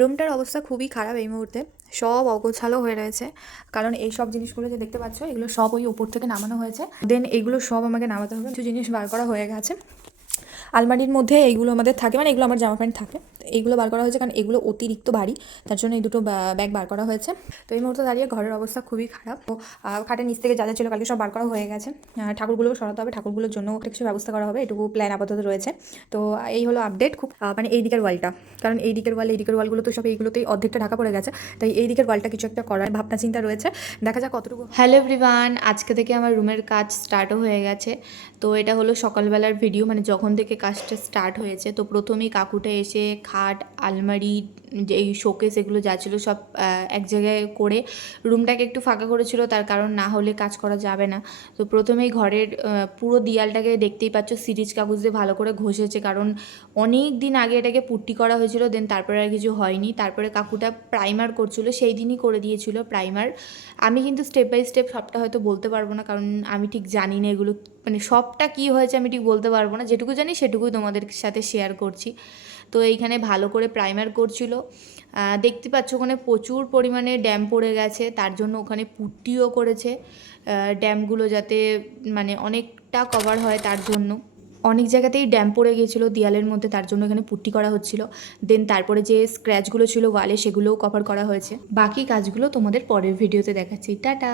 রুমটার অবস্থা খুবই খারাপ এই মুহূর্তে। সব অগোছালো হয়ে রয়েছে, কারণ এই সব জিনিসগুলো যে দেখতে পাচ্ছ এগুলো সব ওই উপর থেকে নামানো হয়েছে। দেন এইগুলো সব আমাকে নামাতে হবে। কিছু জিনিস বার করা হয়ে গেছে। আলমারির মধ্যে এইগুলো আমাদের থাকে, মানে এগুলো আমার জামা প্যান্ট থাকে। তো এইগুলো বার করা হয়েছে কারণ এগুলো অতিরিক্ত ভারী, তার জন্য এই দুটো ব্যাগ বার করা হয়েছে। তো এই মুহূর্তে দাঁড়িয়ে ঘরের অবস্থা খুবই খারাপ। তো খাটের নিচ থেকে যা যা ছিল কালকে সব বার করা হয়ে গেছে। ঠাকুরগুলোও সরাতে হবে, ঠাকুরগুলোর জন্য কিছু ব্যবস্থা করা হবে, এটুকু প্ল্যান আপাতত রয়েছে। তো এই হলো আপডেট। খুব মানে এই দিকের ওয়ালটা, কারণ এই দিকের ওয়ালগুলো তো সব এইগুলোতেই অর্ধেকটা ঢাকা পড়ে গেছে। তাই এই দিকের ওয়ালটা কিছু একটা করার ভাবনা চিন্তা রয়েছে, দেখা যাক কতটুকু। হ্যালো এভরিওয়ান, আজকে থেকে আমার রুমের কাজ স্টার্টও হয়ে গেছে। তো এটা হলো সকালবেলার ভিডিও, মানে যখন থেকে কাজটা স্টার্ট হয়েছে। তো প্রথমেই কাকুটা এসে খাট, আলমারি, যে এই শোকেস এগুলো যা ছিল সব এক জায়গায় করে রুমটাকে একটু ফাঁকা করেছিল, তার কারণ না হলে কাজ করা যাবে না। তো প্রথমেই ঘরের পুরো দেয়ালটাকে দেখতেই পাচ্ছ সিরিজ কাগজ দিয়ে ভালো করে ঘষেছে, কারণ অনেক দিন আগে এটাকে পুট্টি করা হয়েছিল। দেন তারপরে আর কিছু হয়নি। তারপরে কাকুটা প্রাইমার করছিল, সেই দিনই করে দিয়েছিল প্রাইমার। আমি কিন্তু স্টেপ বাই স্টেপ সবটা হয়তো বলতে পারবো না, কারণ আমি ঠিক জানি না এগুলো, মানে সবটা কী হয়েছে আমি ঠিক বলতে পারবো না। যেটুকু জানি সেটুকুই তোমাদের সাথে শেয়ার করছি। তো এইখানে ভালো করে প্রাইমার করছিল। দেখতে পাচ্ছ ওখানে প্রচুর পরিমাণে ড্যাম পড়ে গেছে, তার জন্য ওখানে পুট্টিও করেছে ড্যামগুলো যাতে মানে অনেকটা কভার হয়। তার জন্য অনেক জায়গাতেই ড্যাম পড়ে গিয়েছিলো দেয়ালের মধ্যে, তার জন্য এখানে পুট্টি করা হচ্ছিল। দেন তারপরে যে স্ক্র্যাচগুলো ছিল ওয়ালে সেগুলোও কভার করা হয়েছে। বাকি কাজগুলো তোমাদের পরের ভিডিওতে দেখাচ্ছি। টাটা।